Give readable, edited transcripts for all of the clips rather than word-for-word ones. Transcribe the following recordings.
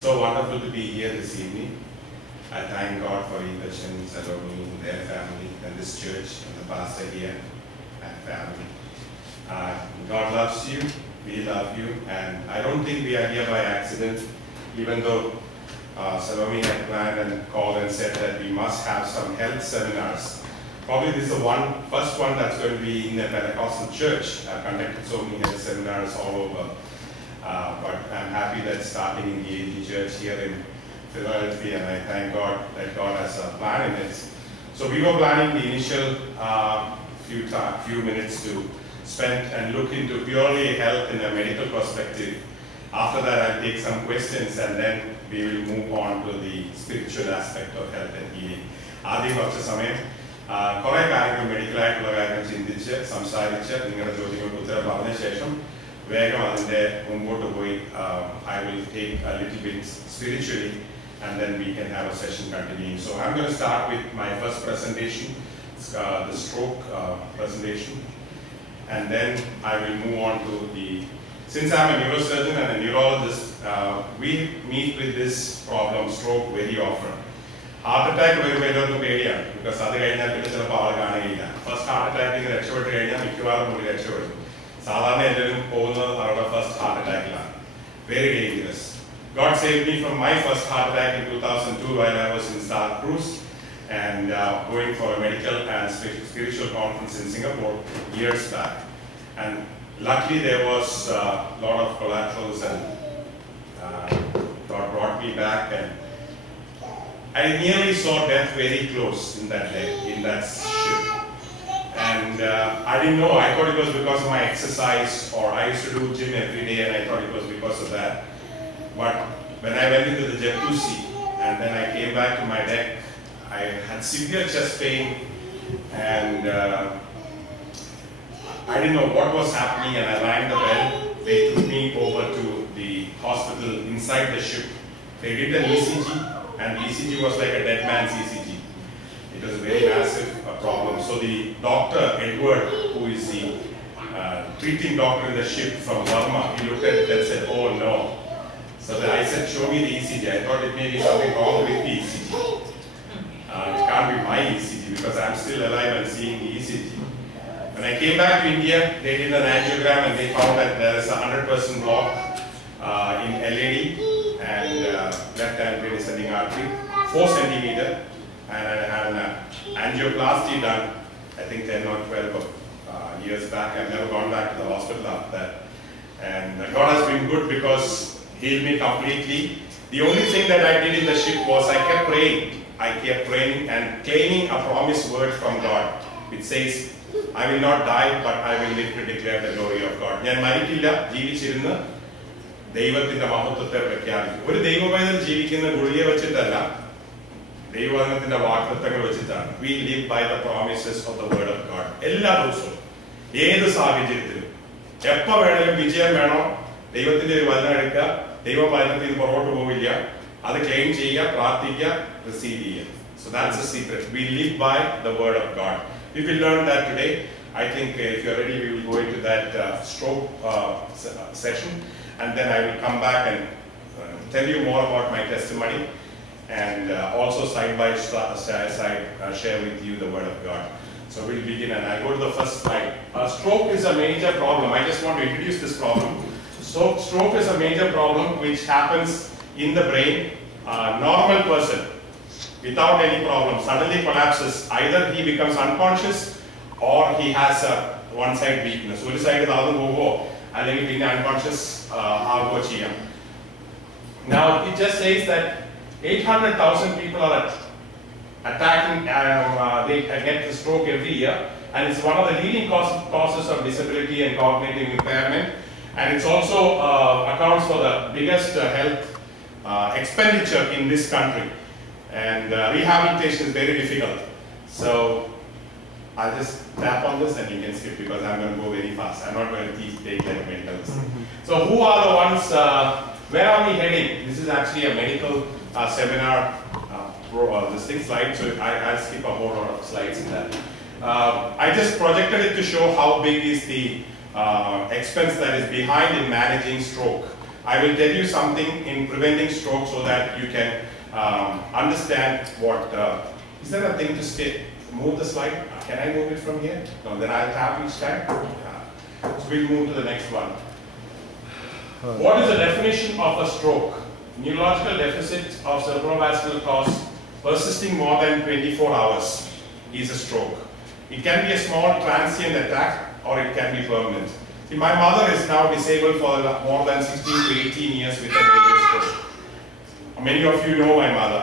So wonderful to be here this evening. I thank God for Evasion, Salome, their family, and this church, and the pastor here, and family. God loves you, we love you, and I don't think we are here by accident, even though Salome had planned and called and said that we must have some health seminars. Probably this is the first one that's going to be in a Pentecostal church. I've conducted so many health seminars all over. But I'm happy that starting in the AG Church here in Philadelphia, and I thank God that God has a plan in it. So we were planning the initial few minutes to spend and look into purely health in a medical perspective. After that, I'll take some questions, and then we will move on to the spiritual aspect of health and healing. ആദ്യം കുറച്ച് സമയം കുറേ കാര്യങ്ങൾ മെഡിക്കലായിട്ടുള്ള കാര്യങ്ങൾ ചിന്തിച്ച് സംസാരിച്ച് നിങ്ങളുടെ ചോദ്യങ്ങൾക്ക് ഉത്തരം പറഞ്ഞ ശേഷം വേഗം അതിന്റെ മുമ്പോട്ട് പോയി I will take a little bit spiritually, and then we can have a session continuing. So I'm going to start with my first presentation, the stroke presentation, and then I will move on to since I'm a neurosurgeon and a neurologist, we meet with this problem, stroke, very often. Heart attack very well പേടിയാണ്, because അത് കഴിഞ്ഞാൽ പിന്നെ ചിലപ്പോൾ ആൾ കാണുകയില്ല. First heart അറ്റാക്കിന് രക്ഷപ്പെട്ട് കഴിഞ്ഞാൽ മിക്കവാറും കൂടി രക്ഷപ്പെടും. സാധാരണ എല്ലാവരും പോകുന്നത് അവരുടെ ഫസ്റ്റ് ഹാർട്ട് അറ്റാക്കിലാണ്. Very dangerous. God saved me from my first heart attack in 2002 while I was in Star Cruise and going for a medical and spiritual conference in Singapore years back. And luckily there was a lot of collaterals, and God brought me back, and I nearly saw death very close in that ship. And I didn't know. I thought it was because of my exercise, or I used to do gym every day, and I thought it was because of that. But when I went into the jacuzzi and then I came back to my deck, I had severe chest pain, and I didn't know what was happening, and I rang the bell. They took me over to the hospital inside the ship. They did an ECG, and the ECG was like a dead man's ECG. It was a very massive problem. So the doctor, Edward, who is the treating doctor in the ship from Burma, he looked at it and said, "Oh no." So I said, "Show me the ECG." I thought it may be something wrong with the ECG. It can't be my ECG because I'm still alive and seeing the ECG. When I came back to India, they did an angiogram and they found that there is a 100% block in LAD and left anterior descending artery, 4 centimeter. And I had an angioplasty done, I think 10 or 12 years back. I've never gone back to the hospital after that. And God has been good because He healed me completely. The only thing that I did in the ship was I kept praying. I kept praying and claiming a promised word from God. It says, "I will not die, but I will live to declare the glory of God." ഞാൻ മരിക്കില്ല, ജീവിച്ചിരുന്ന് ദൈവത്തിന്റെ മഹത്വത്തെ പ്രഖ്യാപിക്കും. ഒരു ദൈവവേദന ജീവിക്കുന്ന ഗുളിയെ വെച്ചിട്ടല്ല, ദൈവവചനത്തിന്റെ വാഗ്ദത്തങ്ങൾ വെച്ചിട്ടാണ്. We live by the promises of the word of God. എല്ലാ ദിവസവും ഏത് സാഹചര്യത്തിലും എപ്പോ വേണേലും വിജയം വേണോ, ദൈവത്തിന്റെ ഒരു വചനം എടുക്കുക, ദൈവവചനത്തിൽ പുറകോട്ട് പോവില്ല, അത് ക്ലെയിം ചെയ്യുക, പ്രാർത്ഥിക്കുക, റിസീവ് ചെയ്യുക. So that's the secret. We live by the word of God. We will learn that today. I think if you're ready, we will go into that stroke session, and then I will come back and tell you more about my testimony, and also side by side share with you the word of God. So we'll begin, and I'll go to the first slide. Stroke is a major problem. I just want to introduce this problem. So stroke is a major problem which happens in the brain. Normal person without any problem suddenly collapses. Either he becomes unconscious or he has a one side weakness. ഒരു സൈഡ് താഴ്ന്നു പോവോ അല്ലെങ്കിൽ പിന്നെ unconscious ആവുകയോ ചെയ്യാം. Now it just says that 800,000 people are attacking, they get the stroke every year, and it's one of the leading causes of disability and cognitive impairment, and it's also accounts for the biggest health expenditure in this country, and rehabilitation is very difficult. So I'll just tap on this and you can skip because I'm going to go very fast. I'm not going to take like medical. So who are the ones, where are we heading? This is actually a medical seminar, this thing slide, so I'll skip a whole lot of slides in that. I just projected it to show how big is the expense that is behind in managing stroke. I will tell you something in preventing stroke so that you can understand what. Is there a thing to stay? Move the slide? Can I move it from here? No, then I'll tap each time. So we'll move to the next one. What is the definition of a stroke? Neurological deficit of cerebrovascular cause persisting more than 24 hours is a stroke. It can be a small transient attack or it can be permanent. See, my mother is now disabled for more than 16 to 18 years with a major stroke. Many of you know my mother.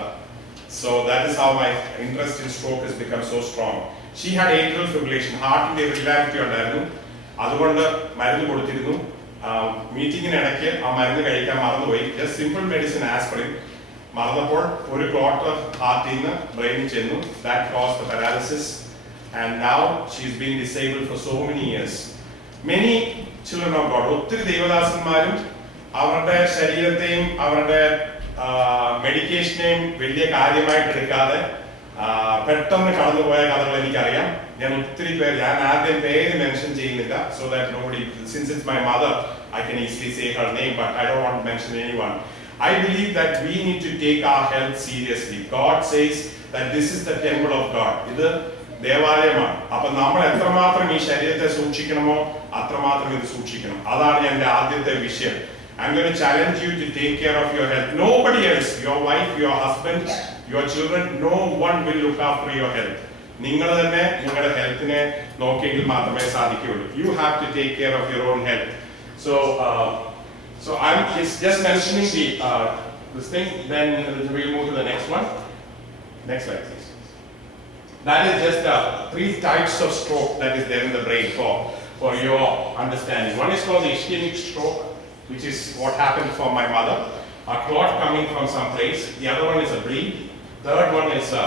So that is how my interest in stroke has become so strong. She had atrial fibrillation, heart irregularity ഉണ്ടായിരുന്നു. അതുകൊണ്ട് മരുന്ന് കൊടുത്തിരുന്നു. മീറ്റിംഗിന് ഇടയ്ക്ക് ആ മരുന്ന് കഴിക്കാൻ മറന്നുപോയി. Just simple medicine aspirin. മറന്നപ്പോൾ ഒരു ക്ലോട്ട് ഹാർട്ടിൽ നിന്ന് ബ്രെയിനിൽ ചെന്നു. That caused the paralysis. And now she's been disabled for so many years. Many children of God, ഒത്തിരി ദൈവദാസന്മാരും അവരുടെ ശരീരത്തെയും അവരുടെ മെഡിക്കേഷനെയും വലിയ കാര്യമായിട്ട് എടുക്കാതെ പെട്ടെന്ന് കടന്നുപോയ കഥകൾ എനിക്കറിയാം. ഞാൻ ഒത്തിരി പേര്, ഞാൻ ആദ്യം പേര് മെൻഷൻ ചെയ്യുന്നില്ല, so that nobody, since it's my mother, I can easily say her name, but I don't want to mention anyone. I believe that we need to take our health seriously. God says that this is the temple of God. ഇത് ദേവാലയമാണ്. അപ്പൊ നമ്മൾ എത്രമാത്രം ഈ ശരീരത്തെ സൂക്ഷിക്കണമോ അത്രമാത്രം ഇത് സൂക്ഷിക്കണം. അതാണ് എന്റെ ആദ്യത്തെ വിഷയം. I'm going to challenge you to take care of your health. Nobody else, your wife, your husband, your children, no one will look after your health. നിങ്ങൾ തന്നെ നിങ്ങളുടെ ഹെൽത്തിനെ നോക്കിയെങ്കിൽ മാത്രമേ സാധിക്കുകയുള്ളൂ. You have to take care of your own health. So I'm just mentioning this thing. Then we'll move to the next one. Next slide, please. That is just 3 types of stroke that is there in the brain for your understanding. One is called the ischemic stroke, which is what happened for my mother. A clot coming from some place. The other one is a bleed. Third one is a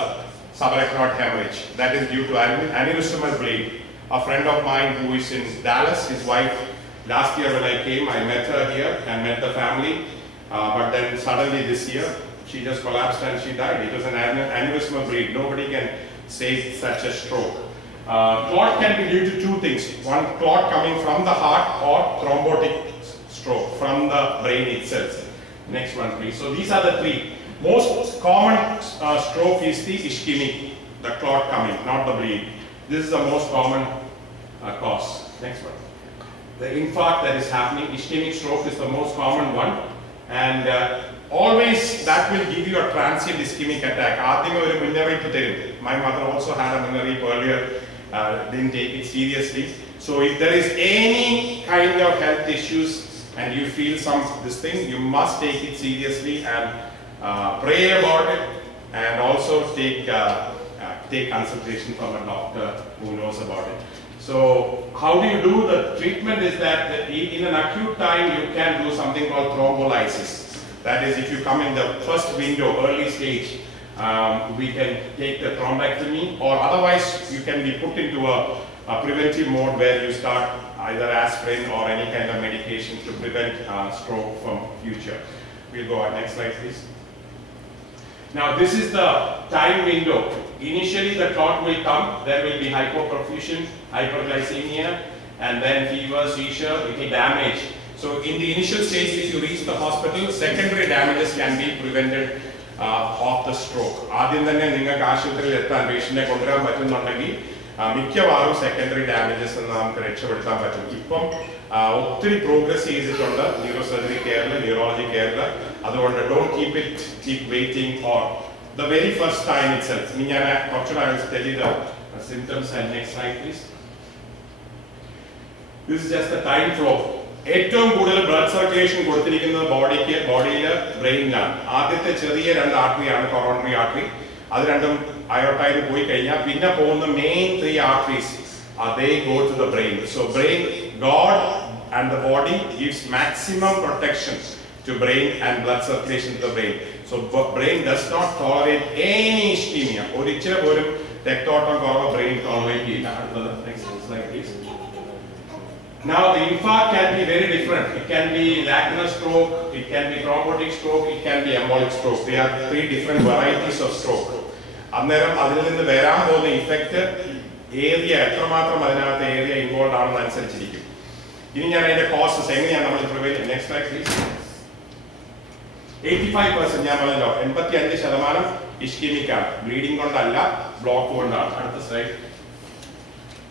subarachnoid hemorrhage. That is due to aneurysmal bleed. A friend of mine who is in Dallas, his wife, last year when I came, I met her here and met the family. But then suddenly this year, she just collapsed and she died. It was an aneurysmal bleed. Nobody can say such a stroke. Clot can be due to 2 things. One, clot coming from the heart, or thrombotic stroke from the brain itself. Next one, please. So these are the 3. Most common stroke is the ischemic, the clot coming, not the bleed. This is the most common cause. Next one. The infarct that is happening, ischemic stroke is the most common one. And always that will give you a transient ischemic attack. My mother also had a mineral earlier, didn't take it seriously. So if there is any kind of health issues and you feel this thing, you must take it seriously and pray about it, and also take consultation from a doctor who knows about it. So how do you do? The treatment is that in an acute time you can do something called thrombolysis. That is, if you come in the first window, early stage, we can take the thrombectomy, or otherwise you can be put into a preventive mode where you start either aspirin or any kind of medication to prevent stroke from future. We'll go on. Next slide, please. Now this is the time window. Initially the clot will come, there will be hypoperfusion, hyperglycemia, and then fever, seizure, it will damage. So in the initial stage, if you reach the hospital, secondary damages can be prevented of the stroke. ആദ്യം തന്നെ നിങ്ങൾക്ക് ആശുപത്രിയിൽ എത്താൻ പേഷ്യന്റിനെ കൊണ്ടുവരാൻ പറ്റുന്നുണ്ടെങ്കിൽ മിക്കവാറും secondary damages നമുക്ക് രക്ഷപ്പെടുത്താൻ പറ്റും. ഇപ്പം ഒത്തിരി പ്രോഗ്രസ് ചെയ്തിട്ടുണ്ട് ന്യൂറോ സർജറി കെയറിൽ, ന്യൂറോളജി കെയറിൽ. അതുകൊണ്ട് don't keep waiting or the very first time itself. ഇനി ഞാൻ കുറച്ചുകൂടെ tell you the symptoms and next slide please. This is just the time flow. ഏറ്റവും കൂടുതൽ ബ്ലഡ് സർക്കുലേഷൻ കൊടുത്തിരിക്കുന്നത് ബോഡിയിൽ ബ്രെയിനിലാണ്. ആദ്യത്തെ ചെറിയ 2 ആർട്ടറിയാണ് കൊറോണറി ആർട്ടറി. അത് രണ്ടും അയോട്ടയിൽ പോയി കഴിഞ്ഞാൽ പിന്നെ പോകുന്ന മെയിൻ 3 arteries they go to the brain. So brain, God and the body gives maximum protection to brain and blood circulation to the brain. So brain does not tolerate any ischemia. ഒരിച്ചിരി പോലും രക്തോട്ടം കുറവ് brain tolerate ചെയ്യില്ല. Next slide please. Now the infarct can be very different. It can be lacunar stroke, it can be thrombotic stroke, it can be embolic stroke. There are 3 different varieties of stroke. അന്നേരം അതിൽ നിന്ന് വരാൻ പോകുന്ന effect area എത്രമാത്രം അതിനകത്ത് area involve ആണെന്ന് അനുസരിച്ചിരിക്കും. ഇനി ഞാൻ അതിന്റെ കോസസ് എങ്ങനെയാണ് നമ്മൾ പ്രിവെന്റ്. Next slide please. 85% ഞാൻ പറഞ്ഞല്ലോ 85% ഇസ്കീമിക് ആണ്. ബ്ലീഡിംഗ് കൊണ്ടല്ല, ബ്ലോക്ക് കൊണ്ടാണ്. അടുത്ത സ്ലൈഡ്.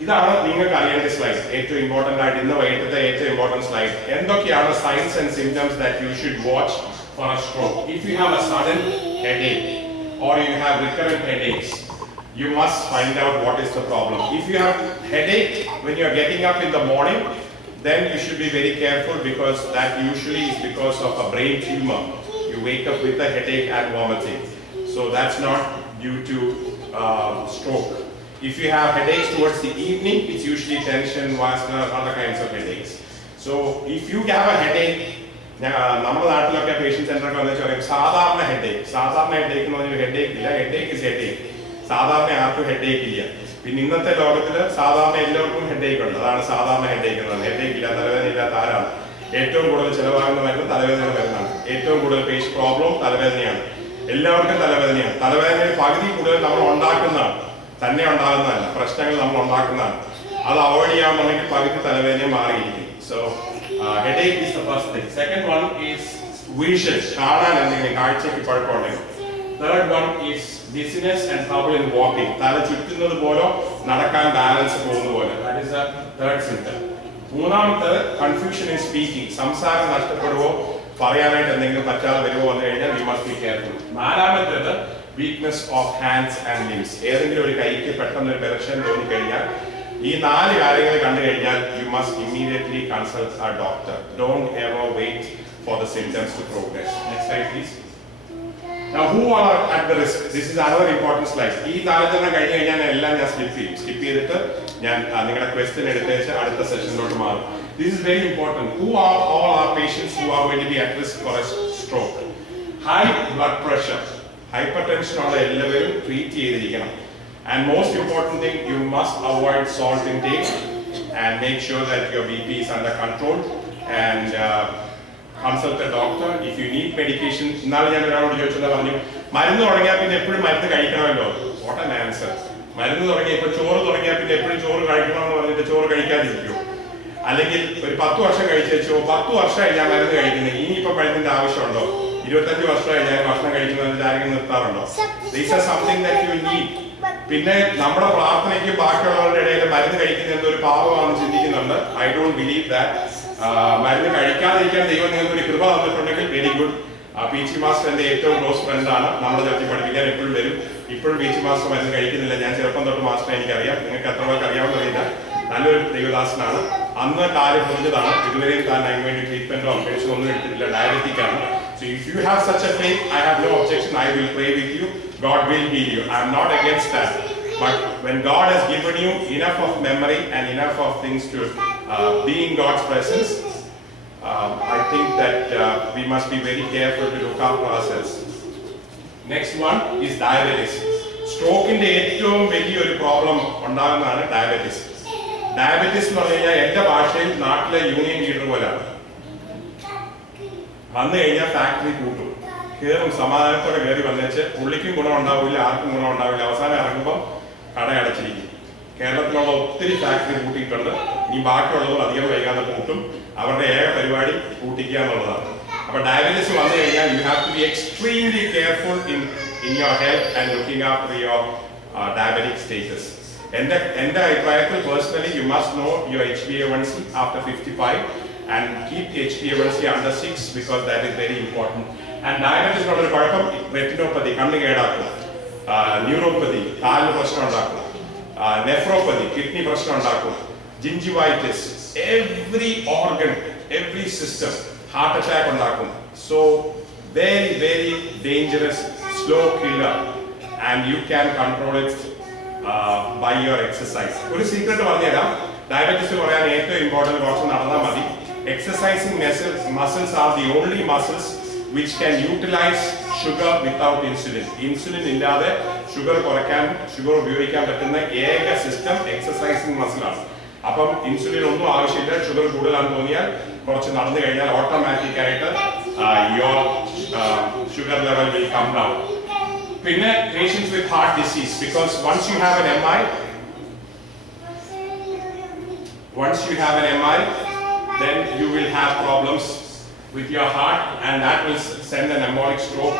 ഇതാണ് നിങ്ങൾക്ക് അറിയേണ്ട സ്ലൈഡ്. ഏറ്റവും ഇമ്പോർട്ടന്റ് ആയിട്ട് ഇന്ന് വൈകിട്ടത്തെ ഏറ്റവും ഇമ്പോർട്ടന്റ് സ്ലൈഡ്. എന്തൊക്കെയാണ് signs and symptoms that you should watch for a stroke? If you have a sudden headache or you have recurrent headaches, you must find out what is the problem. If you have headache when you are getting up in the morning, then you should be very careful, because that usually is because of a brain tumor. You wake up with a headache and vomiting. So that's not due to stroke. If you have headaches towards the evening, it's usually tension, vascular, other kinds of headaches. So if you have a headache, നമ്മുടെ നാട്ടിലൊക്കെ പേഷ്യന്റ് സെന്ററൊക്കെ വന്നു പറയും സാധാരണ ഹെഡേക്ക്. സാധാരണ ഹെഡേക്ക് എന്ന് പറഞ്ഞാൽ ഹെഡേക്ക് ഇല്ല, ഹെഡേക്ക് ഇസ് ഹെഡേക്ക്. സാധാരണ ആർക്കും ഹെഡേക്ക് ഇല്ല. പിന്നെ ഇന്നത്തെ ലോകത്തിൽ സാധാരണ എല്ലാവർക്കും ഹെഡേക്ക് ഉണ്ട്. അതാണ് സാധാരണ ഹെഡേക്ക് എന്ന് പറയുന്നത്. ഹെഡേക്ക് ഇല്ല, തലവേദന ഇല്ലാത്ത ആരാണ്? ഏറ്റവും കൂടുതൽ ചിലവാകുന്ന മരുന്ന് തലവേദന മരുന്നാണ്. ഏറ്റവും കൂടുതൽ പേഷ്യന്റ് പ്രോബ്ലം തലവേദനയാണ്. എല്ലാവർക്കും തലവേദനയാണ്. തലവേദനയിൽ പകുതി കൂടുതൽ നമ്മൾ ഉണ്ടാക്കുന്നതാണ്, തന്നെ ഉണ്ടാകുന്നതല്ല. പ്രശ്നങ്ങൾ നമ്മൾ ഉണ്ടാക്കുന്നതാണ്. അത് അവോയ്ഡ് ചെയ്യാമെന്നുണ്ടെങ്കിൽ പകുതി തലവേദനയും മാറിയിരിക്കും. So headache is the first thing. Second one is vision. കാണാൻ എന്തെങ്കിലും കാഴ്ചയ്ക്ക് കുഴപ്പമുണ്ടെങ്കിൽ. Third one is dizziness and trouble in walking. തല ചുറ്റുന്നത് പോലെ, നടക്കാൻ ബാലൻസ് പോകുന്ന പോലെ. That is the third symptom. മൂന്നാമത്തെ confusion in speaking. സംസാരം നഷ്ടപ്പെടുവോ, പറയാനായിട്ട് എന്തെങ്കിലും പറ്റാതെ വരുമോ വന്നു കഴിഞ്ഞാൽ you must be careful. നാലാമത്തേത് weakness of hands and limbs. ഏതെങ്കിലും ഒരു കൈക്ക് പെട്ടെന്ന് ഒരു പെരക്ഷൻ തോന്നിക്കഴിഞ്ഞാൽ, ഈ 4 കാര്യങ്ങൾ കണ്ടു കഴിഞ്ഞാൽ you must immediately consult a doctor. Don't ever wait for the symptoms to progress. Next slide please. Now who are at the risk? This is another important slide. ഈ 4 കഴിഞ്ഞു കഴിഞ്ഞാൽ എല്ലാം ഞാൻ സ്കിപ്പ് ചെയ്തിട്ട് ഞാൻ നിങ്ങളുടെ ക്വസ്റ്റ്യൻ എടുത്തേച്ച് അടുത്ത സെഷനിലോട്ട് മാറും. This is very important. Who are all our patients who are going to be at risk for a stroke? High blood pressure, hypertension ഉള്ള എല്ലാവരും ട്രീറ്റ് ചെയ്തിരിക്കണം. And most important thing, you must avoid salt intake and make sure that your BP is under control, and consult a doctor if you need medication. ഇന്നാളെ ഞാൻ ഒരാളോട് ചോദിച്ചത് പറഞ്ഞു, മരുന്ന് തുടങ്ങിയാൽ പിന്നെ എപ്പോഴും മരുന്ന് കഴിക്കണമല്ലോ. What an answer. മരുന്ന് തുടങ്ങിയ ഇപ്പൊ ചോറ് തുടങ്ങിയാൽ പിന്നെ എപ്പോഴും ചോറ് കഴിക്കണമെന്ന് പറഞ്ഞിട്ട് ചോറ് കഴിക്കാതിരിക്കുമോ? അല്ലെങ്കിൽ ഒരു 10 വർഷം കഴിച്ചു വെച്ചോ, 10 വർഷമായി ഞാൻ മരുന്ന് കഴിക്കുന്നത്, ഇനിയിപ്പോ മരുന്നിന്റെ ആവശ്യമുണ്ടോ? 25 വർഷമായി ഞാൻ ഭക്ഷണം കഴിക്കുന്നതിന് ആരെങ്കിലും നിർത്താറുണ്ടോ? These are something that you need. പിന്നെ നമ്മുടെ പ്രാർത്ഥനയ്ക്ക് ബാക്കിയുള്ളവരുടെ ഇടയിൽ മരുന്ന് കഴിക്കുന്ന എന്തൊരു പാപമാണെന്ന് ചിന്തിക്കുന്നുണ്ട്. I don't believe that. മരുന്ന് കഴിക്കാതിരിക്കാൻ ദൈവം നിങ്ങൾക്ക് ഒരു കൃപ തന്നിട്ടുണ്ടെങ്കിൽ വെരി ഗുഡ്. പി.ജി. മാസ്റ്റർ എന്റെ ഏറ്റവും ക്ലോസ് ഫ്രണ്ടാണ്. നമ്മളെ ചർച്ച പഠിപ്പിക്കാൻ എപ്പോഴും വരും. ഇപ്പോഴും പി.ജി. മാസ്റ്റർ മരുന്ന് കഴിക്കുന്നില്ല. ഞാൻ ചെറുപ്പം തൊട്ട് മാസ്റ്റർ എനിക്കറിയാം. നിങ്ങൾക്ക് എത്ര പേർക്ക് അറിയാവുന്നറിയില്ല. നല്ലൊരു ദൈവദാസനാണ്. അന്ന് കാര്യം പറഞ്ഞതാണ്. ഇതുവരെയും താൻ അതിന് വേണ്ടി ട്രീറ്റ്മെന്റോ മെഡിസിനോ ഒന്നും എടുത്തിട്ടില്ല. ഡയബറ്റിക് ആണ്. So if you have such a faith, I have no objection. I will pray with you. God will heal you. I am not against that. But when God has given you enough of memory and enough of things to be in God's presence, I think that we must be very careful to look after ourselves. Next one is diabetes. Stroke in the ഏറ്റവും വലിയൊരു പ്രോബ്ലം ഉണ്ടാകുന്നതാണ് diabetes. Diabetes എന്ന് പറഞ്ഞു കഴിഞ്ഞാൽ എന്റെ ഭാഷയിൽ നാട്ടിലെ union leader പോലെയാണ്. വന്നു കഴിഞ്ഞാൽ ഫാക്ടറി കൂട്ടും, കയറും, സമാധാനത്തോടെ കയറി വന്നേച്ച് പുള്ളിക്കും ഗുണം ഉണ്ടാവില്ല, ആർക്കും ഗുണം ഉണ്ടാവില്ല. അവസാനം ഇറങ്ങുമ്പോൾ കട അടച്ചിരിക്കും. കേരളത്തിലുള്ള ഒത്തിരി ഫാക്ടറി കൂട്ടിയിട്ടുണ്ട്. ഇനി ബാക്കിയുള്ളവർ അധികം വൈകാതെ കൂട്ടും. അവരുടെ ഏക പരിപാടി കൂട്ടിക്കുക എന്നുള്ളതാണ്. അപ്പൊ ഡയബറ്റീസ് വന്നു കഴിഞ്ഞാൽ you have to be extremely careful in your health and looking after your diabetic status. എന്റെ അഭിപ്രായത്തിൽ personally you must know your HbA1c after 55 and keep HbA1c under 6 because that is very important. And diabetes ഉള്ളൊരു കുഴപ്പം റെറ്റിനോപ്പതി, കണ്ണ് കേടാക്കും, ന്യൂറോപ്പതി, കാലിന് പ്രശ്നം ഉണ്ടാക്കും, nephropathy, kidney പ്രശ്നം ഉണ്ടാക്കും, gingivitis, every organ, every system, heart attack ഉണ്ടാക്കും. So very very dangerous, slow killer, and you can control it by your exercise. ഒരു സീക്രട്ട് പറഞ്ഞുതരാം. ഡയബറ്റീസ് പറയാൻ ഏറ്റവും ഇമ്പോർട്ടൻറ്റ് കുറച്ച് നടന്നാൽ മതി. Exercising muscles are the only muscles which can utilize sugar without insulin. Insulin ഇല്ലാതെ ഷുഗർ കുറയ്ക്കാൻ, ഷുഗർ ഉപയോഗിക്കാൻ പറ്റുന്ന ഏക സിസ്റ്റം എക്സസൈസിങ് മസിൽ ആണ്. അപ്പം ഇൻസുലിൻ ഒന്നും ആവശ്യമില്ല. ഷുഗർ കൂടുതലാണെന്ന് തോന്നിയാൽ കുറച്ച് നടന്നു കഴിഞ്ഞാൽ ഓട്ടോമാറ്റിക് ആയിട്ട് your sugar level will come down. പിന്നെ patients with heart disease, because once you have an MI, then you will have problems with your heart, and that will send an embolic stroke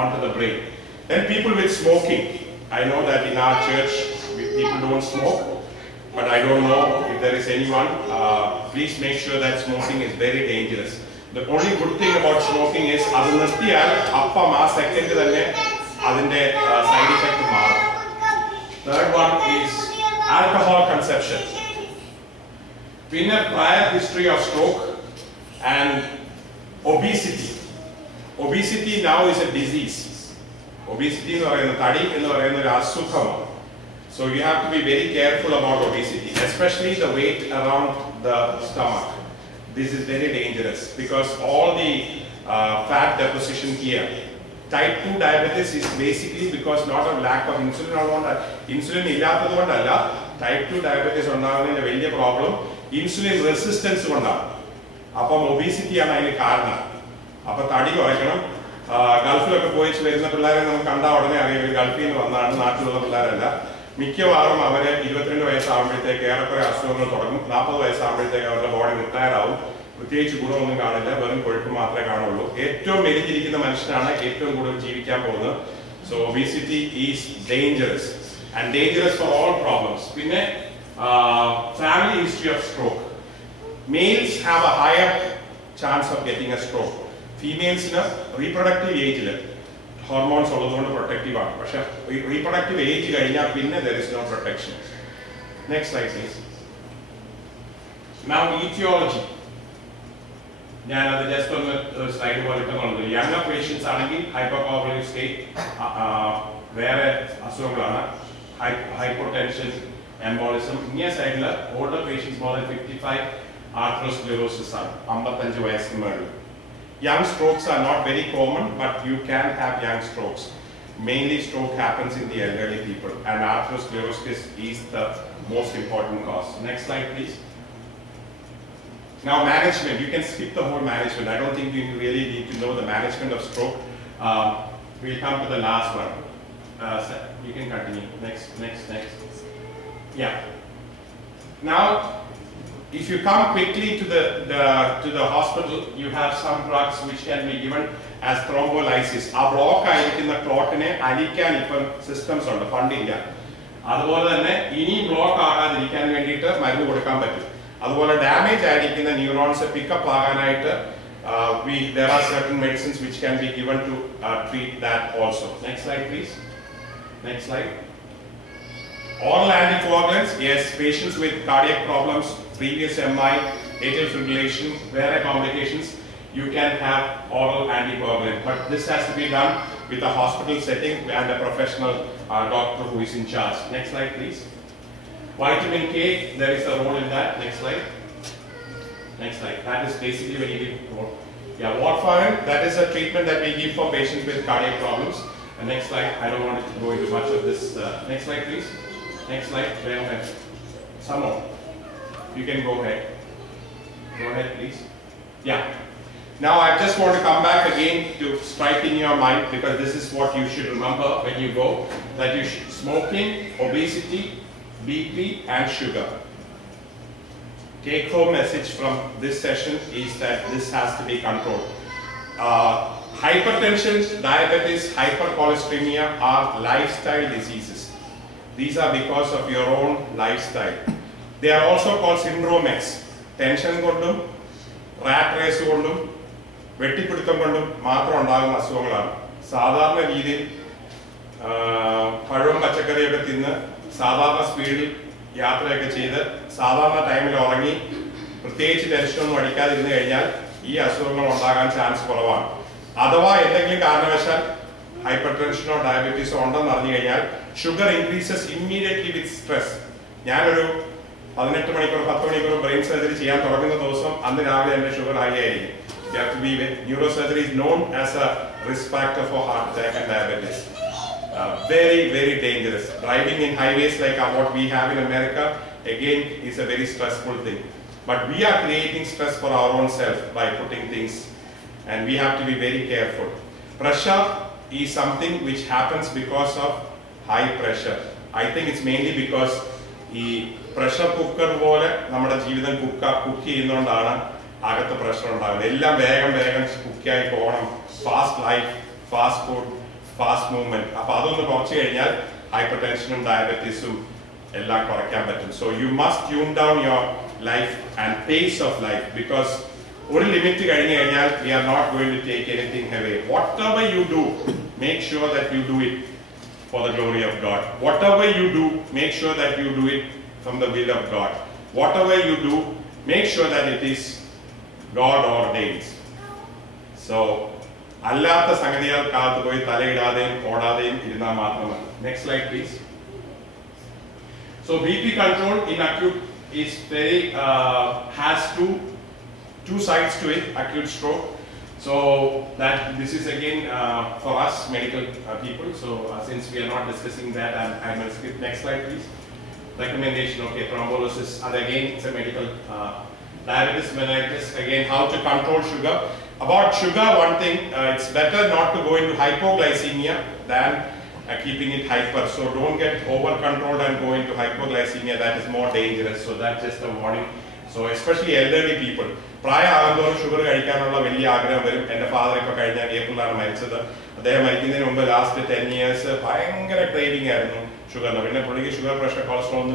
onto the brain. Then people with smoking. I know that in our church, people don't smoke, but I don't know if there is anyone. Please make sure that smoking is very dangerous. The only good thing about smoking is that second side effect. Third one is alcohol consumption. In a prior history of stroke and obesity. Obesity now is a disease. Obesity is a so you have to be very careful about obesity, especially the weight around the stomach. This is very dangerous because all the fat deposition here. Type 2 diabetes is basically because not of lack of insulin. Insulin type 2 diabetes is a problem. Insulin resistance is obesity is a Gulf പോയിച്ച് വരുന്ന പിള്ളേരെ നമുക്ക് കണ്ടാൽ ഉടനെ അറിയാം ഗൾഫിൽ നിന്ന് വന്നാണ് നാട്ടിലുള്ള പിള്ളേരല്ല മിക്കവാറും അവരെ 22 വയസ്സാകുമ്പോഴത്തേക്ക് ഏറെക്കുറെ അസുഖങ്ങൾ തുടങ്ങും 40 വയസ്സാകുമ്പോഴത്തേക്ക് അവരുടെ ബോഡി റിട്ടയർ ആവും പ്രത്യേകിച്ച് ഗുണമൊന്നും കാണില്ല വെറും കൊഴുപ്പ് മാത്രമേ കാണുള്ളൂ ഏറ്റവും മെലിഞ്ഞിരിക്കുന്ന മനുഷ്യനാണ് ഏറ്റവും കൂടുതൽ ജീവിക്കാൻ പോകുന്നത് so obesity is dangerous and dangerous for all problems പിന്നെ family history of stroke males have a higher chance of getting a stroke. Females in a reproductive age, hormones are protective, but reproductive age there is no protection. Next slide, please. Now, etiology. Just on the slide, younger patients are in hypercoagulative state, where hypotension, embolism. Near side, older patients more than 55, atherosclerosis are 55 vayassu. Young strokes are not very common, but you can have young strokes. Mainly stroke happens in the elderly people, and atherosclerosis is the most important cause. Next slide, please. Now, management. You can skip the whole management. I don't think you really need to know the management of stroke. We'll come to the last one. You can continue. Next. Yeah. Now, if you come quickly to the hospital, you have some drugs which can be given as thrombolysis. A block in the clot in a systems on the funding. Otherwise, any block can otherwise, damage in the neurons pick up there are certain medicines which can be given to treat that also. Next slide, please. Next slide. Oral anticoagulants, yes, patients with cardiac problems, previous MI, atrial fibrillation, rare complications, you can have oral anticoagulant. But this has to be done with a hospital setting and a professional doctor who is in charge. Next slide, please. Vitamin K, there is a role in that. Next slide. Next slide. That is basically very important. Yeah, warfarin, that is a treatment that we give for patients with cardiac problems. And next slide, I don't want to go into much of this. Next slide, please. Next slide. Some more. You can go ahead. Go ahead, please. Yeah. Now, I just want to come back again to strike in your mind because this is what you should remember when you go. That you should smoking, obesity, BP, and sugar. Take home message from this session is that this has to be controlled. Hypertension, diabetes, hypercholesteremia are lifestyle diseases. These are because of your own lifestyle. They are also called syndrome X. Tension kondum, rat race kondum, vettipidutham kondum മാത്രം ഉണ്ടാകുന്ന അസുഖങ്ങളാണ്. സാധാരണ രീതിയിൽ പഴവും പച്ചക്കറിയൊക്കെ തിന്ന് സാധാരണ സ്പീഡിൽ യാത്രയൊക്കെ ചെയ്ത് സാധാരണ ടൈമിൽ ഉറങ്ങി പ്രത്യേകിച്ച് ടെൻഷനൊന്നും അടിക്കാതിരുന്നു കഴിഞ്ഞാൽ ഈ അസുഖങ്ങൾ ഉണ്ടാകാൻ ചാൻസ് കുറവാണ്. അഥവാ എന്തെങ്കിലും കാരണവശാൽ hypertension or diabetes ഉണ്ടെന്ന് അറിഞ്ഞു കഴിഞ്ഞാൽ sugar increases immediately with stress. ഞാനൊരു 18 മണിക്കൂർ 10 മണിക്കൂർ ബ്രെയിൻ സർജറി ചെയ്യാൻ തുടങ്ങുന്ന ദിവസം അന്ന് രാവിലെ എൻ്റെ ഷുഗർ ഹൈ ആയിരിക്കും. You have to be with neurosurgery is known as a risk factor for heart attack and diabetes. Very, very dangerous. Driving in highways like what we have in America again is a very stressful thing. But we are creating stress for our own self by putting things, and we have to be very careful. Pressure is something which happens because of high pressure. I think it's mainly because the pressure cooker പോലെ നമ്മുടെ ജീവിതം കുക്ക് ചെയ്യുന്നതുകൊണ്ടാണ് അകത്ത് പ്രഷർ ഉണ്ടാകുന്നത്. എല്ലാം വേഗം കുക്കായി പോകണം, fast life, fast food, fast movement. Hypertension and diabetes. So you must tune down your life and pace of life, because we are not going to take anything away. Whatever you do, make sure that you do it for the glory of God. Whatever you do, make sure that you do it from the will of God. Whatever you do, make sure that it is God ordained. So, next slide, please. So, BP control in acute is very has two sides to it, acute stroke. So that this is again for us medical people. So since we are not discussing that, I'm going to skip. Next slide, please. Recommendation. Okay, thrombolysis. And again, it's a medical diabetes mellitus. Again, how to control sugar. About sugar, one thing, it's better not to go into hypoglycemia than keeping it hyper. So don't get over controlled and go into hypoglycemia. That is more dangerous. So that's just a warning. So especially elderly people. Prior sugar and father last 10 years craving sugar. Sugar pressure, cholesterol,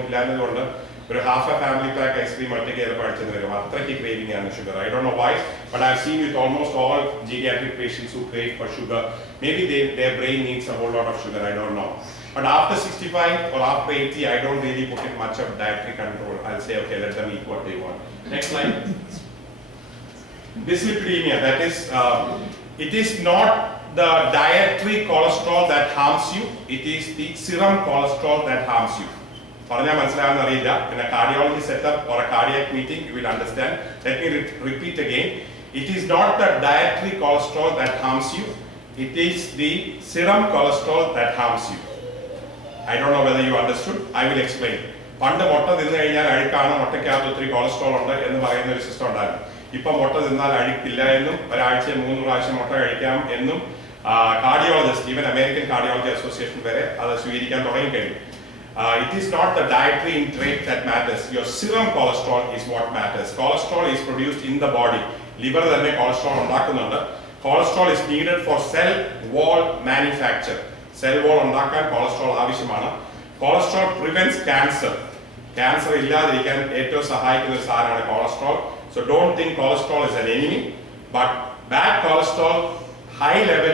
half a family pack ice cream craving sugar. I don't know why, but I've seen with almost all geriatric patients who crave for sugar. Maybe their brain needs a whole lot of sugar, I don't know. But after 65 or after 80, I don't really put in much of dietary control. I'll say, okay, let them eat what they want. Next slide. Dyslipidemia, that is, it is not the dietary cholesterol that harms you, it is the serum cholesterol that harms you. In a cardiology setup or a cardiac meeting, you will understand. Let me repeat again. It is not the dietary cholesterol that harms you, it is the serum cholesterol that harms you. I don't know whether you understood. I will explain. Cholesterol cardiologist, even American Cardiology Association, it is not the dietary intake that matters. Your serum cholesterol is what matters. Cholesterol is produced in the body. Liver cholesterol. Cholesterol is needed for cell wall manufacture. Cell wall cholesterol avishyamannu. Cholesterol prevents cancer. Cancer illadiരിക്കാൻ ഏറ്റവും സഹായിക്കുന്ന ഒരു സാധനമാണ് cholesterol. So don't think cholesterol is an enemy, but bad cholesterol, high level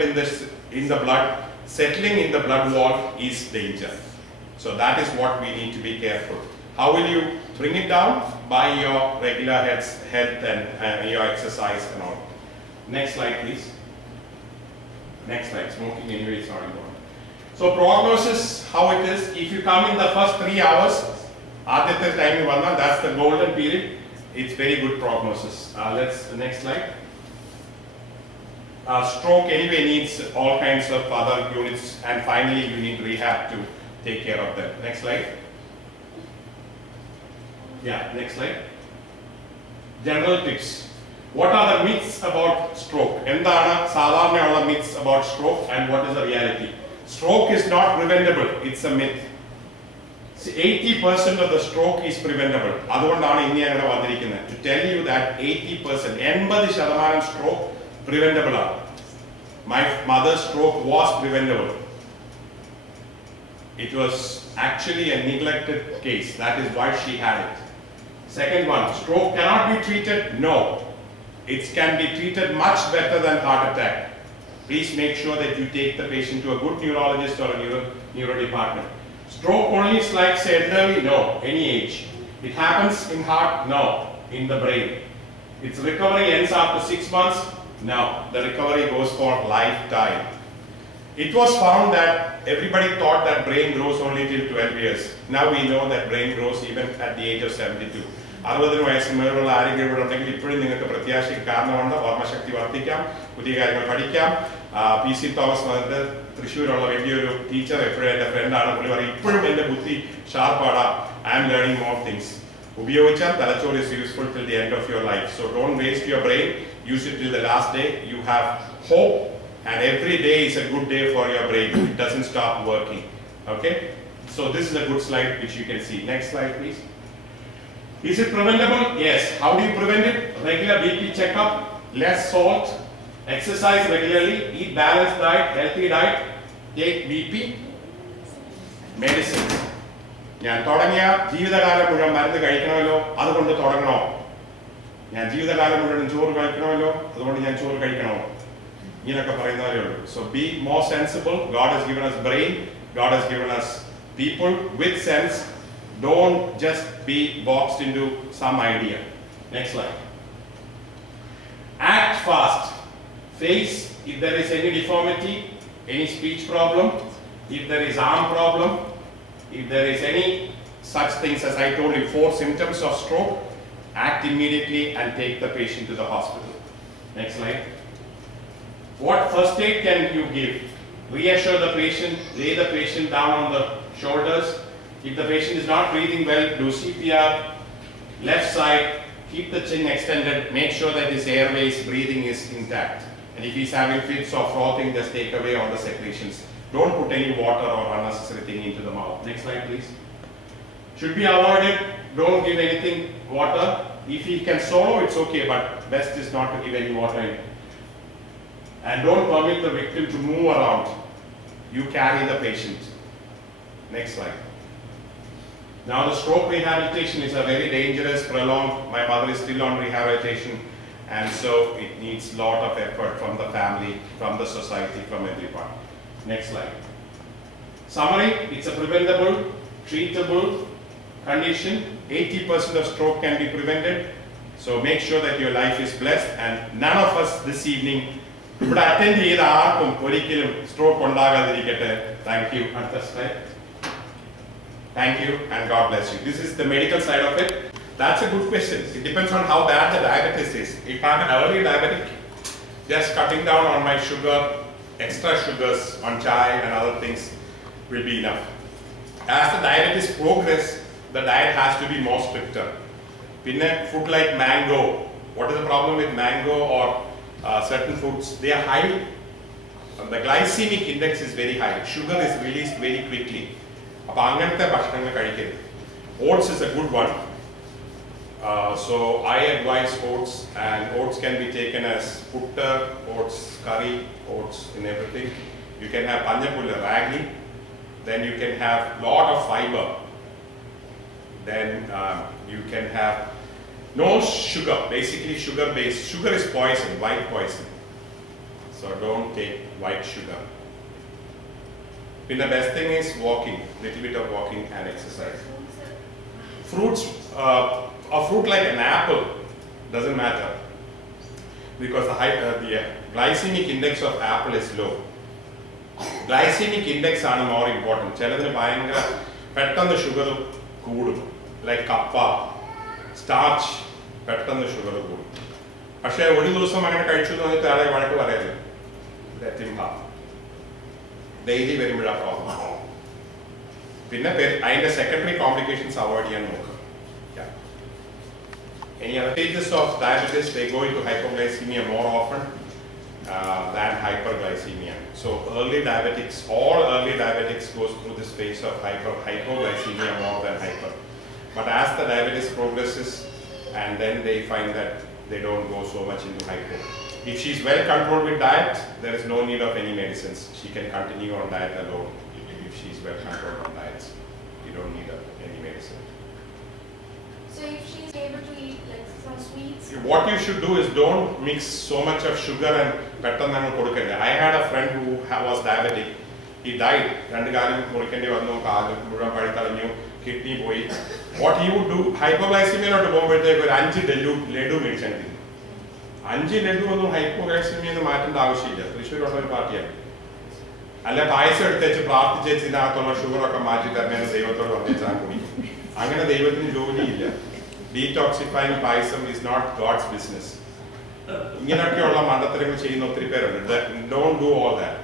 in the blood, settling in the blood wall is danger. So that is what we need to be careful. How will you bring it down? By your regular health and your exercise and all. Next slide, please. Next slide. Smoking anyway is not important. So prognosis, how it is. If you come in the first 3 hours, that's the golden period. It's very good prognosis. Next slide. Stroke anyway needs all kinds of other units, and finally you need rehab to take care of them. Next slide. Yeah, next slide. General tips. What are the myths about stroke? Endana sadharanayulla myths about stroke and what is the reality? Stroke is not preventable, it's a myth. 80% of the stroke is preventable. അതുകൊണ്ടാണ് ഇനി അങ്ങനെ വന്നിരിക്കുന്നത്. To tell you that 80%, 80% stroke preventable ആണ്. My mother's stroke was preventable. It was actually a neglected case. That is why she had it. Second one, stroke cannot be treated. No. It can be treated much better than heart attack. Please make sure that you take the patient to a good neurologist or a neuro department. Stroke only strikes elderly? No. Any age. It happens in heart? No. In the brain. Its recovery ends after 6 months? No. The recovery goes for lifetime. It was found that everybody thought that brain grows only till 12 years. Now we know that brain grows even at the age of 72. 60 വയസ്സിന് മേലുള്ള ആരെങ്കിലും ഇവിടെ ഉണ്ടെങ്കിൽ ഇപ്പോഴും നിങ്ങൾക്ക് പ്രത്യാശയ്ക്ക് കാരണമുണ്ട്. ഓർമ്മശക്തി വർദ്ധിക്കാം, പുതിയ കാര്യങ്ങൾ പഠിക്കാം. PC തോമസ് വന്നിട്ട് തൃശ്ശൂരുള്ള വലിയൊരു ടീച്ചർ, എപ്പോഴും എൻ്റെ ഫ്രണ്ടാണ്. പുള്ളി പറയും ഇപ്പോഴും എൻ്റെ ബുദ്ധി ഷാർപ്പാടാ, I am learning more things. ഉപയോഗിച്ചാൽ തലച്ചോറ് is useful till the end of your life. So don't waste your brain, use it till the last day. You have hope, and every day is a good day for your brain. It doesn't stop working. Okay? So this is a good slide which you can see. Next slide, please. Is it preventable? Yes. How do you prevent it? Regular BP checkup, less salt, exercise regularly, eat balanced diet, healthy diet, take BP medicines. ഞാൻ തുടങ്ങിയ ജീവിതകാലം മുഴുവൻ മരുന്ന് കഴിക്കണമല്ലോ, അതുകൊണ്ട് തുടങ്ങണോ? ഞാൻ ജീവിതകാലം മുഴുവൻ ചോറ് കഴിക്കണമല്ലോ, അതുകൊണ്ട് ഞാൻ ചോറ് കഴിക്കണോ? ഇങ്ങനെയൊക്കെ പറയുന്നവരേ ഉള്ളൂ. So be more sensible. God has given us brain. God has given us people with sense. Don't just be boxed into some idea. Next slide. Act fast. Face if there is any deformity, any speech problem, if there is arm problem, if there is any such things as I told you, 4 symptoms of stroke, act immediately and take the patient to the hospital. Next slide. What first aid can you give? Reassure the patient, lay the patient down on the shoulders. If the patient is not breathing well, do CPR. Left side, keep the chin extended, make sure that his airways, breathing is intact. And if he's having fits or frothing, just take away all the secretions. Don't put any water or unnecessary thing into the mouth. Next slide, please. Should be avoided. Don't give anything water. If he can swallow, it's okay, but best is not to give any water in. And don't permit the victim to move around. You carry the patient. Next slide. Now the stroke rehabilitation is a very dangerous, prolonged. My mother is still on rehabilitation, and so it needs a lot of effort from the family, from the society, from everyone. Next slide. Summary, it's a preventable, treatable condition. 80% of stroke can be prevented. So make sure that your life is blessed, and none of us this evening ഇവിടെ attend ചെയ്ത ആർക്കും ഒരിക്കലും stroke ഉണ്ടാകാതിരിക്കട്ടെ. Thank you. അടുത്ത slide. Thank you and God bless you. This is the medical side of it. That's a good question. It depends on how bad the diabetes is. If I'm an early diabetic, just cutting down on my sugar, extra sugars on chai and other things will be enough. As the diabetes progress, the diet has to be more stricter. Pinne food like mango. What is the problem with mango or certain foods? They are high. The glycemic index is very high. Sugar is released very quickly. അപ്പോൾ അങ്ങനത്തെ ഭക്ഷണങ്ങൾ കഴിക്കരുത്. Oats is a good one. So I advise oats, and oats can be taken as putta, oats curry, oats in everything. You can have panjapulla ragi, then you can have lot of fiber. Then you can have no sugar, basically sugar based. Sugar is poison, white poison. So don't take white sugar. And the best thing is walking, little bit of walking and exercise. Fruits, a fruit like an apple doesn't matter because the glycemic index of apple is low. Glycemic index are more important. ചിലതിന് ഭയങ്കര പെട്ടെന്ന് ഷുഗർ കൂടും, ലൈക്ക് കപ്പ, സ്റ്റാർച്ച്, പെട്ടെന്ന് ഷുഗർ കൂടും. പക്ഷേ ഒരു ദിവസം അങ്ങനെ കഴിച്ചു എന്ന് പറഞ്ഞിട്ട് ആളെ വഴക്ക് പറയരുത്. ഡെയിലി വരുമ്പോഴാണ് പ്രോബ്ലം. പിന്നെ അതിന്റെ സെക്കൻഡറി കോംപ്ലിക്കേഷൻസ് അവോയ്ഡ് ചെയ്യാൻ നോക്കുക. Any other stages of diabetes, they go into hypoglycemia more often than hyperglycemia. So early diabetics, all early diabetics goes through this phase of hypoglycemia more than hyper. But as the diabetes progresses, and then they find that they don't go so much into hypo. If she's well controlled with diet, there is no need of any medicines. She can continue on diet alone. If she's well controlled on diets, you don't need any medicine. So if she's able to eat like some sweets? What you should do is don't mix so much of sugar and pettanangal kodukkenna. I had a friend who was diabetic. He died. Rendu kaalam kodukkendi vannu, kaalu muzhuvan pazhuthalanju, kidney poi. What he would do, hypoglycemia lotte pogumbozhekku oru 5 leddu medichandi. 5 leddu onnu hypoglycemia nu maattanda avashyamilla. Thrissur ulla oru partyയാണ്. അല്ല പായസം എടുത്തേച്ച് പ്രാർത്ഥിച്ചേച്ച് ഇതിനകത്തുള്ള ഷുഗറൊക്കെ മാറ്റി തരണമെന്ന് ദൈവത്തോട് പറഞ്ഞാൽ കുടിക്കും. അങ്ങനെ ദൈവത്തിന് ജോലിയില്ല. Detoxifying payasam is not God's business. ഇങ്ങനെയൊക്കെയുള്ള മണ്ടത്തരങ്ങൾ ചെയ്യുന്ന ഒത്തിരി പേരുണ്ട്. Don't do all that.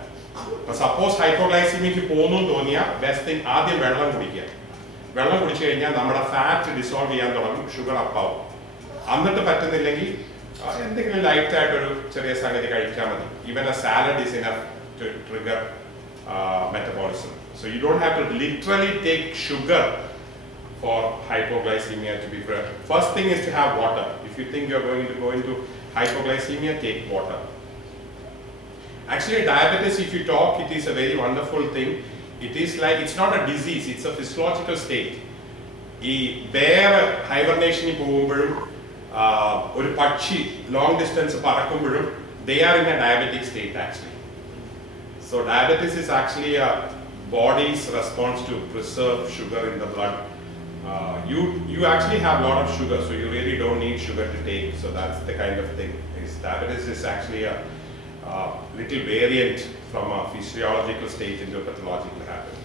അപ്പൊ സപ്പോസ് ഹൈപ്പോഗ്ലൈസിമിക്ക് പോകുന്നു തോന്നിയാൽ ബെസ്റ്റ് തിങ് ആദ്യം വെള്ളം കുടിക്കുക. വെള്ളം കുടിച്ചു കഴിഞ്ഞാൽ നമ്മുടെ ഫാറ്റ് ഡിസോൾവ് ചെയ്യാൻ തുടങ്ങും, ഷുഗർ അപ്പാവും. എന്നിട്ട് പറ്റുന്നില്ലെങ്കിൽ എന്തെങ്കിലും ലൈറ്റ് ആയിട്ടൊരു ചെറിയ സംഗതി കഴിച്ചാൽ മതി. Even A salad is enough to trigger metabolism. So you don't have to literally take sugar for hypoglycemia to be prepared. First thing is to have water. If you think you're going to go into hypoglycemia, take water. Actually, diabetes, if you talk, it is a very wonderful thing. It is like, it's not a disease, it's a physiological state. ഈ വേറെ ഹൈബർനേഷനിൽ പോകുമ്പോഴും ഒരു പക്ഷി long distance പറക്കുമ്പോഴും they are in a diabetic state actually. So diabetes is actually a body's response to preserve sugar in the blood. You actually have a lot of sugar, so you really don't need sugar to take. So that's the kind of thing. Diabetes is actually a little variant from a physiological state into a pathological habit.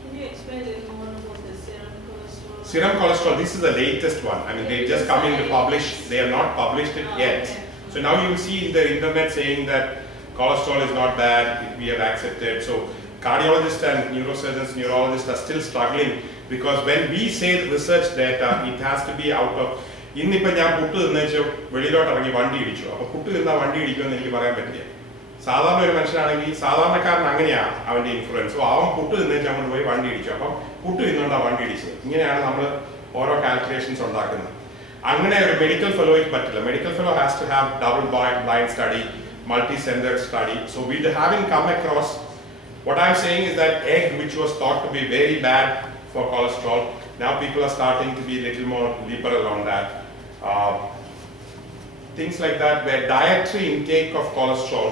Can you explain a little more about the serum cholesterol? Serum cholesterol, this is the latest one. I mean, they just come in to publish. They have not published it yet. Okay. So now you will see in the internet saying that cholesterol is not bad, we have accepted. So cardiologists and neurosurgeons, neurologists are still struggling because when we say research data, it has to be out of. ഇന്നിപ്പോൾ ഞാൻ പുട്ട് തിന്നു വെച്ചാൽ വെളിയിലോട്ട് ഇറങ്ങി വണ്ടി ഇടിച്ചു. അപ്പോൾ പുട്ട് തിന്നാൽ വണ്ടി ഇടിക്കുമെന്ന് എനിക്ക് പറയാൻ പറ്റില്ല. സാധാരണ ഒരു മനുഷ്യനാണെങ്കിൽ സാധാരണക്കാരൻ അങ്ങനെയാണ് അവൻ്റെ ഇൻഫ്ലുവൻസ്. സോ അവൻ പുട്ട് തിന്നു വെച്ചാൽ അങ്ങോട്ട് പോയി വണ്ടി ഇടിച്ചു. അപ്പം പുട്ട് തിന്നുകൊണ്ടാണ് വണ്ടി ഇടിച്ചത്. ഇങ്ങനെയാണ് നമ്മൾ ഓരോ കാൽക്കുലേഷൻസ് ഉണ്ടാക്കുന്നത്. അങ്ങനെ ഒരു മെഡിക്കൽ ഫെലോയ്ക്ക് പറ്റില്ല. Medical fellow has to have double blind study, multi-centered study. So we haven't come across. What I'm saying is that egg, which was thought to be very bad for cholesterol, now people are starting to be a little more liberal on that. Things like that, where dietary intake of cholesterol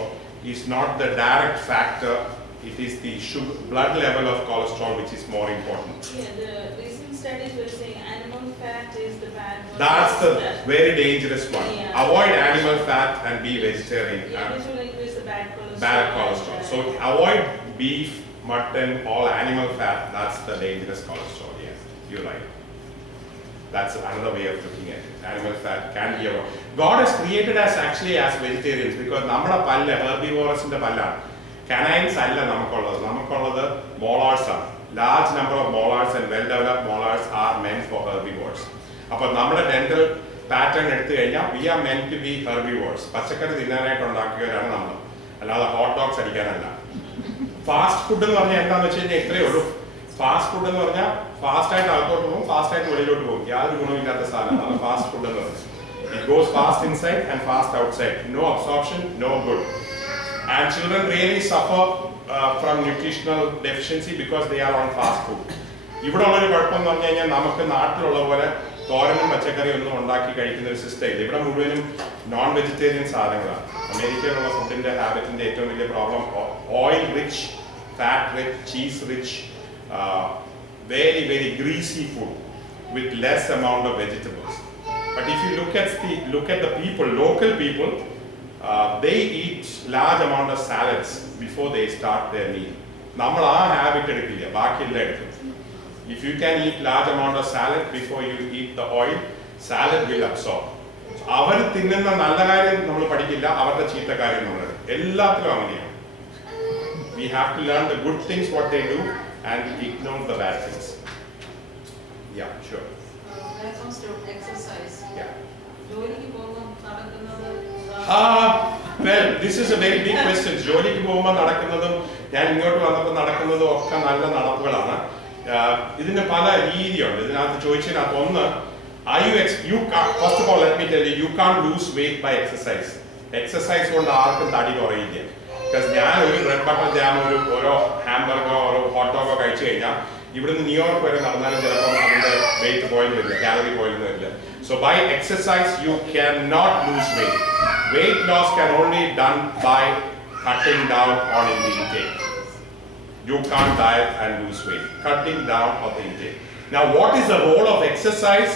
is not the direct factor, it is the sugar, blood level of cholesterol which is more important. Yeah, the recent studies were saying animal fat is the bad one. That's the very dangerous one. Yeah. Avoid animal fat and be vegetarian. Yeah, this will increase the bad cholesterol. Bad cholesterol. So avoid beef, mutton, all animal fat. That's the dangerous cholesterol. Yes, you're right. That's another way of looking at it. Animal fat can be a. God has created us actually as vegetarians because നമ്മുടെ പല്ല് ഹെർബിവോറസിന്റെ പല്ലാണ്. Canines അല്ല നമുക്കുള്ളത്. നമുക്കുള്ളത് molars ആണ്. Large number of molars and well-developed molars are meant for herbivores. അപ്പോൾ നമ്മുടെ dental pattern എടുത്തു കഴിഞ്ഞാൽ we are meant to be herbivores. പച്ചക്കറി തിന്നാനായിട്ട് ഉണ്ടാക്കിയവരാണ് നമ്മൾ. അല്ലാതെ ഹോട്ട് ഡോഗ്സ് അടിക്കാനല്ല. ഫാസ്റ്റ് ഫുഡ് എന്ന് പറഞ്ഞാൽ എന്താണെന്ന് വെച്ച് കഴിഞ്ഞാൽ ഇത്രയേ ഉള്ളൂ. ഫാസ്റ്റ് ഫുഡ് എന്ന് പറഞ്ഞാൽ ഫാസ്റ്റ് ആയിട്ട് അകത്തോട്ട് പോകും, ഫാസ്റ്റ് ആയിട്ട് വെളിയിലോട്ട് പോകും. യാതൊരു ഗുണമില്ലാത്ത സാധനമാണ് ഫാസ്റ്റ് ഫുഡ് എന്ന് പറഞ്ഞാൽ. It goes fast inside and fast outside. No absorption, no good. And children really suffer from nutritional deficiency because they are on fast food. ഇവിടെ ഉള്ളൊരു കുഴപ്പമെന്ന് പറഞ്ഞു കഴിഞ്ഞാൽ നമുക്ക് നാട്ടിലുള്ള പോലെ തോരനും പച്ചക്കറിയും ഒന്നും ഉണ്ടാക്കി കഴിക്കുന്ന ഒരു സിസ്റ്റം ഇല്ല. ഇവിടെ മുഴുവനും നോൺ വെജിറ്റേറിയൻ സാധനങ്ങളാണ്. അമേരിക്കയിലുള്ള ഫുഡിന്റെ ഹാബിറ്റിന്റെ ഏറ്റവും വലിയ problem oil rich, fat rich, cheese rich, very very greasy food with less amount of vegetables. But if you look at the people, local people, they eat large amount of salads before they start their meal. നമ്മൾ ആ ഹാബിറ്റ് എടുക്കില്ല, ബാക്കിയെല്ലാം എടുക്കും. If you can eat large amount of salad before you eat the oil, salad will absorb. അവർ തിന്നുന്ന നല്ല കാര്യം നമ്മൾ പഠിക്കില്ല, അവരുടെ ചീത്ത കാര്യം നമ്മൾ എല്ലാത്തിലും അങ്ങനെയാണ്. We have to learn the good things what they do and ignore the bad things. Yeah, sure. When it comes to exercise, Yeah. ജോലിക്ക് പോകുമ്പോൾ നടക്കുന്നത് Well, this is a very big question. ജോലിക്ക് പോകുമ്പോൾ നടക്കുന്നതും ഞാൻ ഇങ്ങോട്ട് വന്നപ്പോൾ നടക്കുന്നതും ഒക്കെ നല്ല നടപ്പുകളാണ്. ഇതിന് പല രീതിയുണ്ട്. ഇതിനകത്ത് ചോദിച്ചതിനകത്ത് ഒന്ന്, first of all let me tell you, you can't lose weight by exercise. Exercise കൊണ്ട് ആർക്കും തടി കുറയില്ല. Because ഞാൻ ഒരു ബ്രെഡ് ബട്ടർ ജാം, ഓരോ ഹാംബർഗോ ഓരോ ഹോട്ട് ഡോഗോ കഴിച്ചു കഴിഞ്ഞാൽ ഇവിടുന്ന് ന്യൂയോർക്ക് വരെ നടന്നാലും ചിലപ്പോൾ അതിന്റെ വെയിറ്റ് പോയിന്റ് വരില്ല, കാലറി പോയിന്റ് വരില്ല. So by exercise you cannot lose weight. Weight loss can only done by cutting down on the intake. You can't diet and lose weight. Cutting down on the intake. Now what is the role of exercise?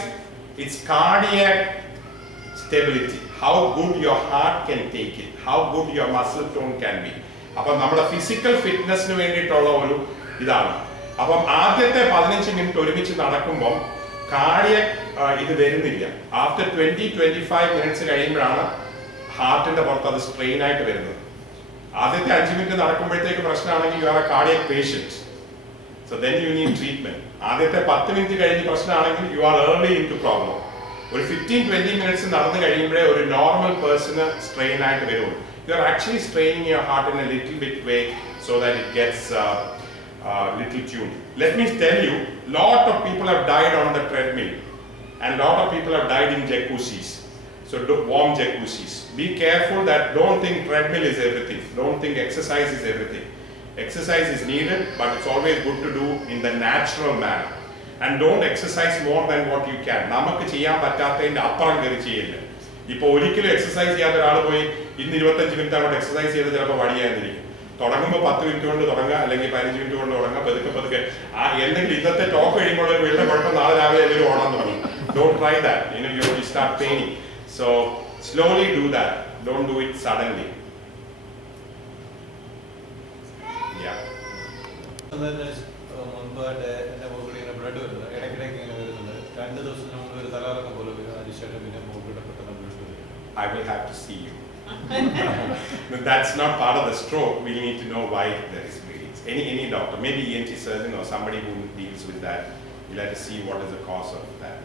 It's cardiac stability. How good your heart can take it. How good your muscle tone can be. അപ്പോൾ നമ്മുടെ ഫിസിക്കൽ ഫിറ്റ്നസിന് വേണ്ടിയിട്ടുള്ള ഒരു ഇതാണ്. അപ്പം ആദ്യത്തെ 15 മിനിറ്റ് ഒരുമിച്ച് നടക്കുമ്പോൾ കാർഡിയക് ഇത് വരുന്നില്ല. ആഫ്റ്റർ 20-25 മിനിറ്റ്സ് കഴിയുമ്പോഴാണ് ഹാർട്ടിന്റെ പുറത്ത് അത് സ്ട്രെയിൻ ആയിട്ട് വരുന്നത്. ആദ്യത്തെ 5 മിനിറ്റ് നടക്കുമ്പോഴത്തേക്ക് പ്രശ്നമാണെങ്കിൽ you are a cardiac patient. So then you need treatment. ആദ്യത്തെ 10 മിനിറ്റ് കഴിഞ്ഞ് പ്രശ്നമാണെങ്കിൽ you are early into problem. ഒരു 15-20 മിനിറ്റ്സ് നടന്നു കഴിയുമ്പോഴേ ഒരു നോർമൽ പേഴ്സണ് സ്ട്രെയിൻ ആയിട്ട് വരുള്ളൂ. You are actually straining your heart in A little bit way so that it gets little tuned. Let me tell you, lot of people have died on the treadmill and lot of people have died in jacuzzis. So warm jacuzzis. Be careful that don't think treadmill is everything. Don't think exercise is everything. Exercise is needed, but it's always good to do in the natural manner. And don't exercise more than what you can. നമുക്ക് ചെയ്യാൻ പറ്റാത്തതിന്റെ അപ്പുറം കയറി ചെയ്യില്ല. ഇപ്പോൾ ഒരിക്കലും എക്സസൈസ് ചെയ്യാത്ത ഒരാൾ പോയി ഇന്ന് 25 മിനിറ്റ് അങ്ങോട്ട് എക്സസൈസ് ചെയ്ത് ചിലപ്പോൾ വടിയായിരിക്കും. തുടങ്ങുമ്പോൾ 10 മിനിറ്റ് കൊണ്ട് തുടങ്ങുക, അല്ലെങ്കിൽ 15 മിനിറ്റ് കൊണ്ട് തുടങ്ങുക, പതുക്കെ പതുക്കെ എന്തെങ്കിലും ഇന്നത്തെ ടോക്ക് കഴിയുമ്പോൾ വീട്ടിലെ കുഴപ്പം നാളെ രാവിലെ എല്ലാവരും ഓടാൻ തുടങ്ങി. Don't try that. You start paining. So slowly do that. Don't do it suddenly. Yeah. മുൻപായിട്ട് എൻ്റെ മുകളിൽ ഇങ്ങനെ ബ്ലഡ് വരുന്നത് ഇടയ്ക്കിടയ്ക്ക് ഇങ്ങനെ വരുന്നത് 2 ദിവസത്തിന് മുമ്പ് ഒരു തലകറക്കം പോലെ വരും. അതിനുശേഷം പിന്നെ മുകളിൽ പെട്ടെന്ന് ബ്ലഡ് വരും. I will have to see you. That's not part of the stroke. We need to know why there is bleeding. Any doctor, maybe ENT surgeon or somebody who deals with that, you'll have to see what is the cause of that.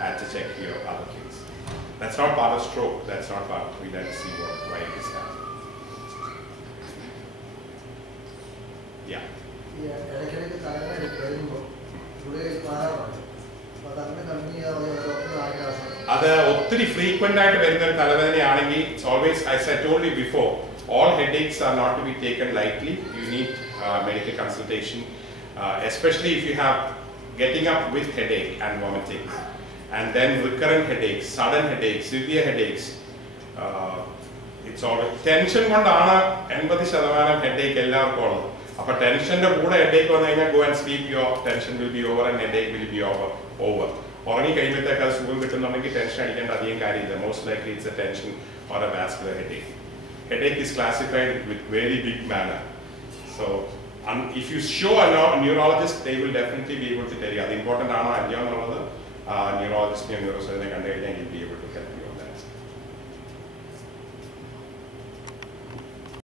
Have to check your other things. That's not part of stroke. That's not part. We'll have to see why it is happening. Yeah. ഇടയ്ക്കിടയ്ക്ക് തലവേദന വരുമ്പോൾ ഗുളിക മാറാറുണ്ട്. അപ്പോൾ അതങ്ങനെ കമ്പനി അത് ഒത്തിരി ഫ്രീക്വന്റ് ആയിട്ട് വരുന്ന ഒരു തലവേദനയാണെങ്കിൽ it's always as I told you before all headaches are not to be taken lightly. You need medical consultation, especially if you have getting up with headache and vomiting, and then recurrent headaches, sudden headaches, severe headaches. It's always tension കൊണ്ടാണ് 80% headache എല്ലാവർക്കും ഉള്ളത്. അപ്പോൾ ടെൻഷന്റെ കൂടെ headache വന്നു കഴിഞ്ഞാൽ go and sleep, your tension will be over and headache will be over. ഉറങ്ങി കഴിയുമ്പോഴത്തേക്ക് അത് സുഖം കിട്ടുന്നുണ്ടെങ്കിൽ ടെൻഷൻ അടിക്കേണ്ട അധികം കാര്യമില്ല. Most likely it's a tension or a vascular headache. Headache is classified with very big manner. So if you show a neurologist, they will definitely be able to tell you. That's important. Neurologist and neurosurgeon can be able to help.